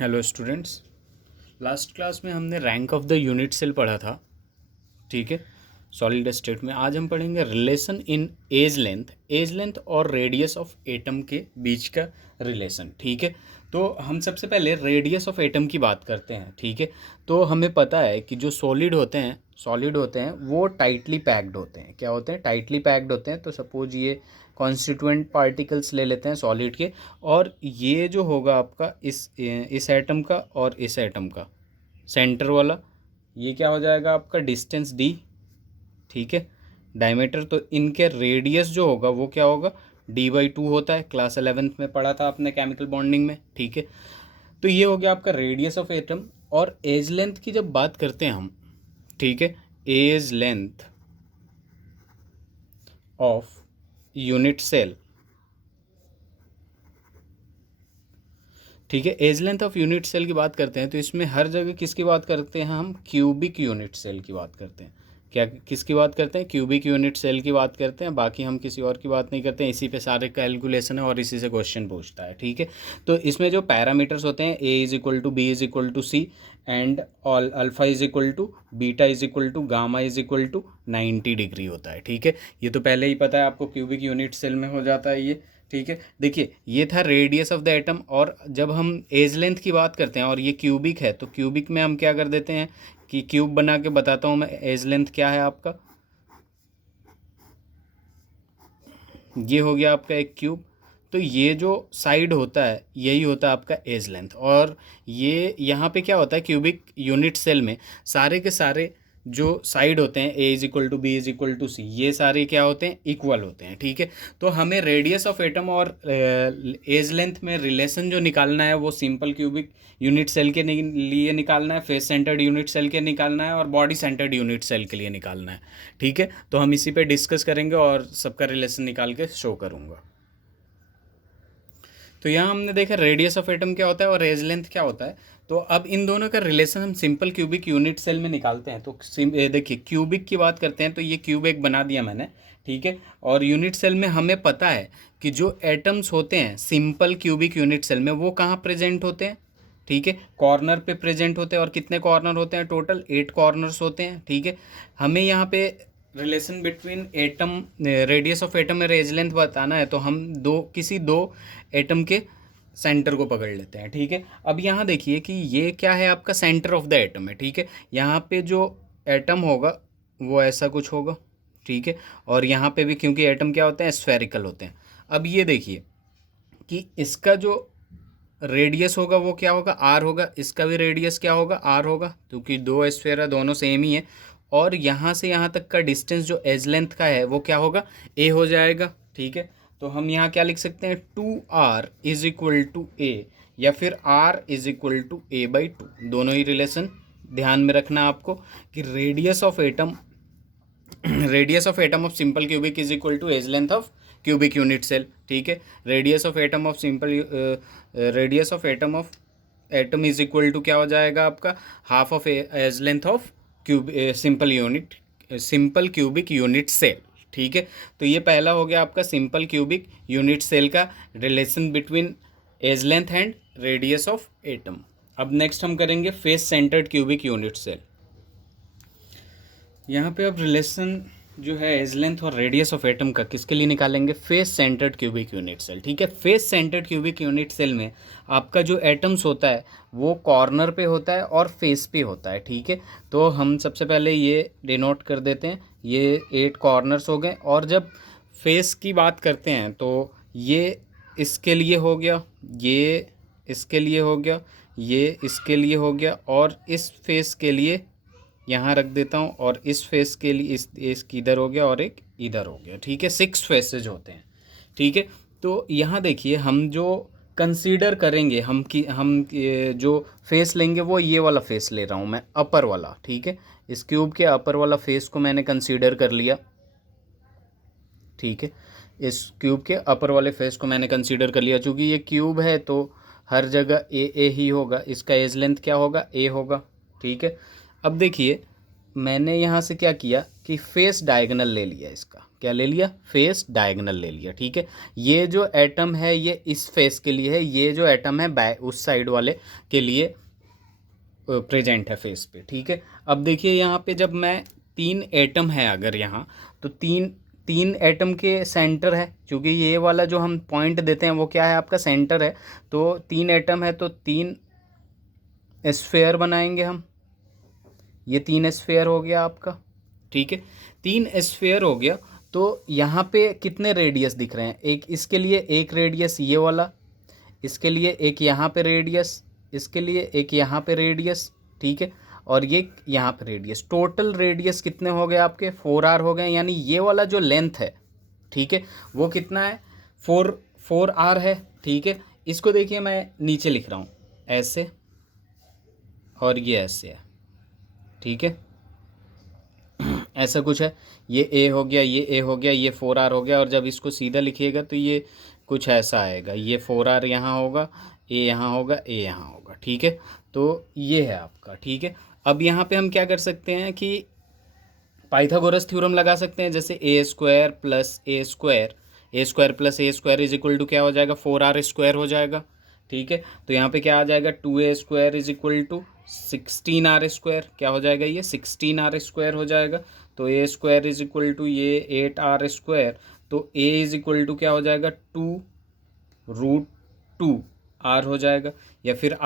Hello students. Last class में हमने rank of the unit cell पढ़ा था, ठीक है, सॉलिड स्टेट में। आज हम पढ़ेंगे रिलेशन इन एज लेंथ और रेडियस ऑफ एटम के बीच का रिलेशन, ठीक है। तो हम सबसे पहले रेडियस ऑफ एटम की बात करते हैं, ठीक है। तो हमें पता है कि जो सॉलिड होते हैं वो टाइटली पैक्ड होते हैं। क्या होते हैं? टाइटली पैक्ड होते हैं। तो सपोज ये कॉन्स्टिट्यूएंट पार्टिकल्स ले लेते हैं सॉलिड के, और ये जो होगा आपका इस एटम का और इस एटम का सेंटर वाला, ये क्या हो जाएगा आपका डिस्टेंस डी, ठीक है, डायमीटर। तो इनके रेडियस जो होगा वो क्या होगा? d/2 होता है। क्लास 11th में पढ़ा था आपने केमिकल बॉन्डिंग में, ठीक है। तो ये हो गया आपका रेडियस ऑफ एटम। और एज लेंथ की जब बात करते हैं हम, ठीक है, edge length of unit cell, ठीक है, edge length of unit cell की बात करते हैं तो इसमें हर जगह किसकी बात करते हैं हम? क्यूबिक यूनिट सेल की बात करते हैं। क्या किसकी बात करते हैं? क्यूबिक यूनिट सेल की बात करते हैं। बाकी हम किसी और की बात नहीं करते हैं। इसी पे सारे कैलकुलेशन है और इसी से क्वेश्चन पूछता है, ठीक है। तो इसमें जो पैरामीटर्स होते हैं, A is equal to B is equal to C and all alpha is equal to beta is equal to gamma is equal to 90 degree होता है, ठीक है। ये तो पहले ही पता है आपको, क्यूबिक यूनिट सेल में हो जाता है ये, ठीक है। देखिए, ये था रेडियस ऑफ द एटम। और जब हम एज लेंथ की बात करते हैं और ये क्यूबिक है, तो क्यूबिक में हम क्या कर देते हैं कि क्यूब बना के बताता हूँ मैं एज लेंथ क्या है आपका। ये हो गया आपका एक क्यूब। तो ये जो साइड होता है यही होता है आपका एज लेंथ। और ये यहाँ पे क्या होता है क्यूबिक यूनिट सेल में, सारे के सारे जो साइड होते हैं, A is equal to B is equal to C, ये सारे क्या होते हैं? इक्वल होते हैं, ठीक है। तो हमें रेडियस ऑफ एटम और एज लेंथ में रिलेशन जो निकालना है वो सिंपल क्यूबिक यूनिट सेल के लिए निकालना है, फेस सेंटर्ड यूनिट सेल के निकालना है और बॉडी सेंटर्ड यूनिट सेल के लिए निकालना है, ठीक है। तो हम इसी पे डिस्कस करेंगे और सबका रिलेशन निकाल के शो करूँगा। तो यहाँ हमने देखा रेडियस ऑफ एटम क्या होता है और एज लेंथ क्या होता है। तो अब इन दोनों का रिलेशन हम सिंपल क्यूबिक यूनिट सेल में निकालते हैं। तो देखिए, क्यूबिक की बात करते हैं तो ये क्यूब एक बना दिया मैंने, ठीक है। और यूनिट सेल में हमें पता है कि जो एटम्स होते हैं सिंपल क्यूबिक यूनिट सेल में वो कहाँ प्रेजेंट होते हैं, ठीक है, कॉर्नर पे प्रेजेंट होते हैं। और कितने कॉर्नर होते हैं? टोटल 8 कॉर्नर्स होते हैं, ठीक है। हमें यहाँ पे relation between atom, radius of atom और एज लेंथ बताना है, तो हम किसी दो एटम के सेंटर को पकड़ लेते हैं, ठीक है। अब यहाँ देखिए कि ये क्या है आपका? सेंटर ऑफ द एटम है, ठीक है। यहाँ पे जो एटम होगा वो ऐसा कुछ होगा, ठीक है। और यहाँ पे भी, क्योंकि एटम क्या होते हैं? स्फेरिकल होते हैं। अब ये देखिए कि इसका जो रेडियस होगा वो क्या होगा? आर होगा। इसका भी रेडियस क्या होगा? आर होगा, क्योंकि दो स्फेयर है, दोनों सेम ही है। और यहाँ से यहाँ तक का डिस्टेंस जो एज लेंथ का है वो क्या होगा? ए हो जाएगा, ठीक है। तो हम यहाँ क्या लिख सकते हैं? 2r इज इक्वल टू ए, या फिर r is equal to a/2। दोनों ही रिलेशन ध्यान में रखना आपको कि radius of atom of simple cubic is equal to edge length of cubic unit cell, ठीक है। Radius of atom of atom is equal to क्या हो जाएगा आपका? Half of edge length of simple cubic unit cell, ठीक है। तो ये पहला हो गया आपका सिंपल क्यूबिक यूनिट सेल का relation between edge length and radius of atom. अब नेक्स्ट हम करेंगे face centred cubic unit cell. यहाँ पे अब रिलेशन जो है एज लेंथ और रेडियस ऑफ एटम का किसके लिए निकालेंगे? Face centred cubic unit cell, ठीक है। Face centred cubic unit cell में आपका जो एटम्स होता है वो कॉर्नर पे होता है और फेस पे होता है, ठीक है। तो हम सबसे पहले ये डिनोट कर देते हैं, ये 8 कॉर्नर्स हो गए। और जब फेस की बात करते हैं तो ये इसके लिए हो गया, ये इसके लिए हो गया, ये इसके लिए हो गया, और इस फेस के लिए यहाँ रख देता हूँ, और इस फेस के लिए इस इधर हो गया और एक इधर हो गया, ठीक है। 6 फेसेज होते हैं, ठीक है। तो यहाँ देखिए, हम जो कंसीडर करेंगे, हम जो फेस लेंगे वो ये वाला फेस ले रहा हूँ मैं, अपर वाला, ठीक है। इस क्यूब के अपर वाला फेस को मैंने कंसीडर कर लिया, ठीक है। इस क्यूब के अपर वाले फेस को मैंने कंसीडर कर लिया। चूँकि ये क्यूब है तो हर जगह ए ही होगा। इसका एज लेंथ क्या होगा? ए होगा, ठीक है। अब देखिए, मैंने यहाँ से क्या किया कि फेस डायगोनल ले लिया इसका, क्या ले लिया, फेस डायगोनल ले लिया, ठीक है। ये जो एटम है ये इस फेस के लिए है, ये जो एटम है बैक उस साइड वाले के लिए प्रेजेंट है फेस पे, ठीक है। अब देखिए यहाँ पे जब मैं 3 एटम है अगर यहाँ, तो तीन तीन एटम के सेंटर है, क्योंकि ये वाला जो हम पॉइंट देते हैं वो क्या है आपका सेंटर है। तो 3 एटम है तो 3 स्फेयर बनाएंगे हम, ये 3 स्फेयर हो गया आपका, ठीक है। 3 स्फेयर हो गया, तो यहाँ पे कितने रेडियस दिख रहे हैं, एक इसके लिए एक रेडियस ये वाला, इसके लिए एक यहाँ पे रेडियस, इसके लिए एक यहाँ पे रेडियस, ठीक है, और ये यहाँ पे रेडियस। टोटल रेडियस कितने हो गए आपके 4r हो गए, यानी ये वाला जो लेंथ है, ठीक है, वो कितना है 4r है, ठीक है। इसको देखिए मैं नीचे लिख रहा हूँ ऐसे और ये ऐसे है, ठीक है, ऐसा कुछ है। ये a हो गया, ये a हो गया, ये 4r हो गया, और जब इसको सीधा लिखिएगा तो ये कुछ ऐसा आएगा, ये 4r यहाँ होगा, a यहाँ होगा, a यहाँ होगा, ठीक है। तो ये है आपका, ठीक है। अब यहाँ पे हम क्या कर सकते हैं कि पाइथागोरस थ्योरम लगा सकते हैं, जैसे a square plus a square plus a square is equal to क्या हो जाएगा 4r स्क्वायर हो जाएगा, ठीक है। तो यहाँ पे क्या आ जाएगा 2a square is equal to 16r square, क्या हो जाएगा ये 16r स्क्वायर हो जाएगा। तो a square is equal to ये 8r स्क्वायर, तो a इज इक्वल टू क्या हो जाएगा 2√2r हो जाएगा, या फिर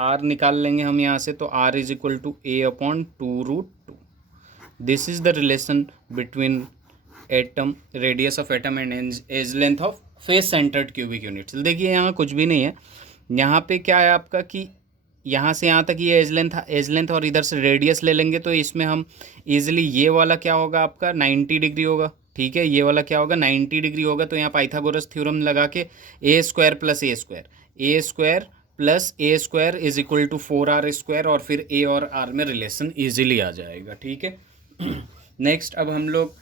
r निकाल लेंगे हम यहाँ से, तो r is equal to a/2√2। This is the relation between atom, radius of atom and edge length of face centred cubic units. देखिए यहाँ कुछ भी नहीं है, यहाँ पे क्या है आपका कि यहाँ से यहाँ तक ये एज लेंथ और इधर से रेडियस ले लेंगे, तो इसमें हम इजीली ये वाला क्या होगा आपका 90 डिग्री होगा, ठीक है, ये वाला क्या होगा 90 डिग्री होगा। तो यहाँ पाइथागोरस थ्योरम लगा के a square plus a square is equal to 4r square, और फिर a और r में रिलेशन इजीली आ जाएगा, ठीक है। नेक्स्ट अब हम लोग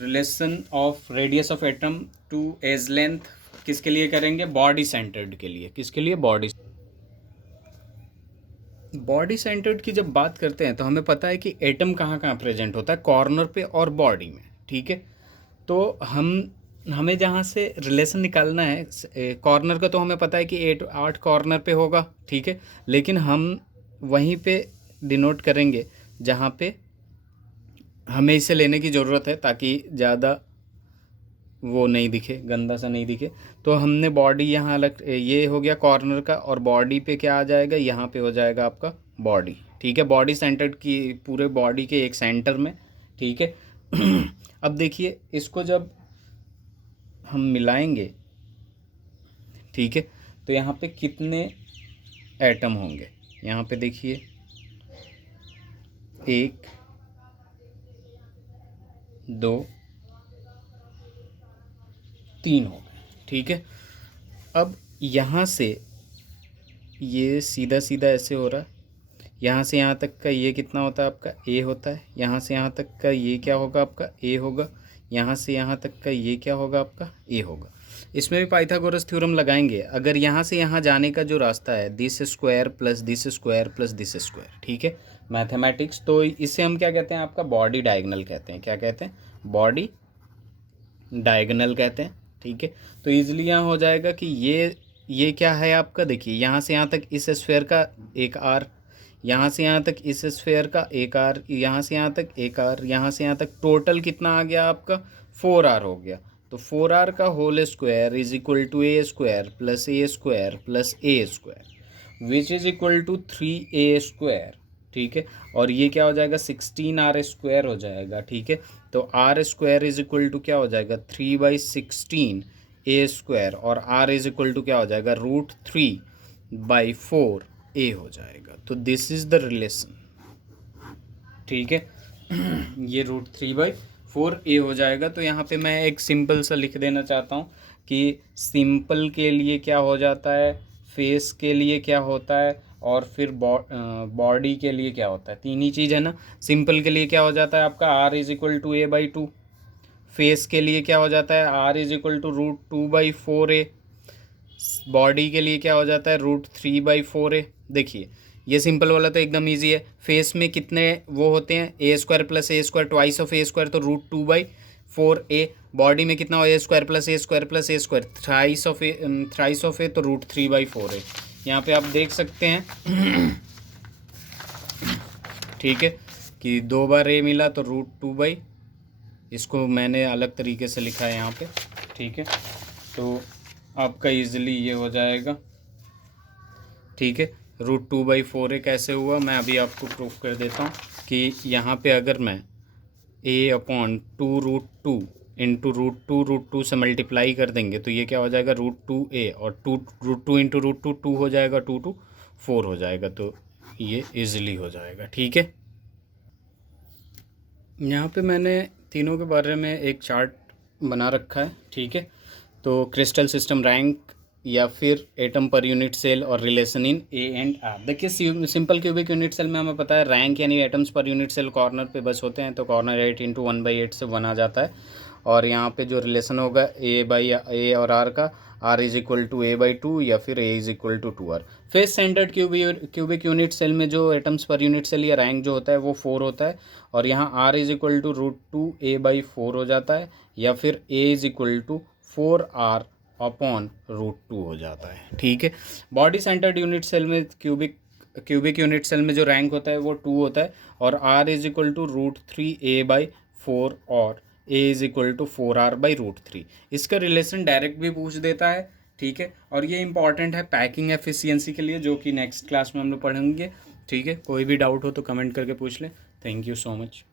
relation of radius of atom to edge length किसके लिए करेंगे, बॉडी सेंटर्ड के लिए। किसके लिए, बॉडी सेंटर्ड की जब बात करते हैं तो हमें पता है कि एटम कहाँ कहाँ प्रेजेंट होता है, कॉर्नर पे और बॉडी में, ठीक है। तो हमें जहाँ से रिलेशन निकालना है कॉर्नर का, तो हमें पता है कि 8 कॉर्नर पे होगा, ठीक है, लेकिन हम वहीं पे डिनोट करेंगे जहाँ पे हमें इसे लेने की ज़रूरत है, ताकि ज़्यादा वो नहीं दिखे, गंदा सा नहीं दिखे। तो हमने बॉडी यहाँ अलग, ये हो गया कॉर्नर का, और बॉडी पे क्या आ जाएगा, यहाँ पे हो जाएगा आपका बॉडी, ठीक है, बॉडी सेंटर्ड की पूरे बॉडी के एक सेंटर में, ठीक है। अब देखिए इसको जब हम मिलाएंगे, ठीक है, तो यहाँ पे कितने एटम होंगे, यहाँ पे देखिए 1 2 3 हो गए, ठीक है। अब यहाँ से ये सीधा सीधा ऐसे हो रहा है, यहाँ से यहाँ तक का ये कितना होता है आपका a होता है, यहाँ से यहाँ तक का ये क्या होगा आपका a होगा, यहाँ से यहाँ तक का ये क्या होगा आपका a होगा। इसमें भी पाइथागोरस थ्योरम लगाएंगे, अगर यहाँ से यहाँ जाने का जो रास्ता है this square plus this square plus this square, ठीक है, मैथमेटिक्स, तो इसे हम क्या कहते हैं आपका बॉडी डायगोनल कहते हैं, क्या कहते हैं, बॉडी डायगोनल कहते हैं, ठीक है। तो ईजिली यहाँ हो जाएगा कि ये क्या है आपका, देखिए यहाँ से यहाँ तक इस स्फेयर का एक r, यहाँ से यहाँ तक इस स्फेयर का एक r, यहाँ से यहाँ तक एक r, यहाँ से यहाँ तक, टोटल कितना आ गया आपका 4r हो गया। तो 4r का whole square is equal to a square plus a square which is equal to 3a square, ठीक है, और ये क्या हो जाएगा 16r स्क्वायर हो जाएगा, ठीक है। तो r square is equal to क्या हो जाएगा 3/16 a स्क्वायर, और r इज इक्वल टू क्या हो जाएगा √3/4 a हो जाएगा। तो दिस इज द रिलेशन, ठीक है। ये √3/4 a हो जाएगा। तो यहाँ पे मैं एक सिंपल सा लिख देना चाहता हूँ कि सिंपल के लिए क्या हो जाता है, फेस के लिए क्या होता है, और फिर बॉडी के लिए क्या होता है, तीन ही चीज़ है ना। सिंपल के लिए क्या हो जाता है आपका r is equal to a/2, face के लिए क्या हो जाता है r is equal to √2/4a, body के लिए क्या हो जाता है √3/4a। देखिए ये सिंपल वाला तो एकदम इजी है, फेस में कितने वो होते हैं a square plus a square twice of a square, तो 4a, बॉडी में कितना हो A square plus A square plus A square, thrice of A तो √3/4 है। यहाँ पे आप देख सकते हैं ठीक है कि 2 बार ए मिला तो √2, इसको मैंने अलग तरीके से लिखा है यहाँ पे, ठीक है। तो आपका इजीली ये हो जाएगा, ठीक है। √2/4 कैसे हुआ, मैं अभी आपको प्रूफ कर देता हूँ कि यहाँ पे अगर मैं a/2√2 इंटू √2 से मल्टीप्लाई कर देंगे तो ये क्या हो जाएगा √2a, और √2 इंटू √2 2 हो जाएगा, 2 4 हो जाएगा, तो ये इजीली हो जाएगा, ठीक है। यहाँ पे मैंने तीनों के बारे में एक चार्ट बना रखा है, ठीक है। तो क्रिस्टल सिस्टम रैंक या फिर एटम पर यूनिट सेल और relation in A and R. देखिए सिंपल क्यूबिक यूनिट सेल में हमें पता है रैंक यानी एटम्स पर यूनिट सेल कॉर्नर पे बस होते हैं, तो कॉर्नर 8 × 1/8 से 1 आ जाता है। और यहाँ पे जो रिलेशन होगा ए और आर का, r = a/2 या फिर a = 2r। Face centred cubic unit cell में जो एटम्स पर यूनिट सेल या रैंक जो होता है वो 4 होता है, और यहाँ r = √2a/4 हो जाता है, या फिर a = 4r/√2 हो जाता है, ठीक है। बॉडी सेंटर्ड यूनिट सेल में क्यूबिक यूनिट सेल में जो रैंक होता है वो 2 होता है, और r = √3a/4 और a = 4r/√3। इसका रिलेशन डायरेक्ट भी पूछ देता है, ठीक है। और ये इंपॉर्टेंट है पैकिंग एफिशिएंसी के लिए, जो कि नेक्स्ट क्लास में हम लोग पढ़ेंगे, ठीक है। कोई भी डाउट हो तो कमेंट करके पूछ लें। Thank you so much.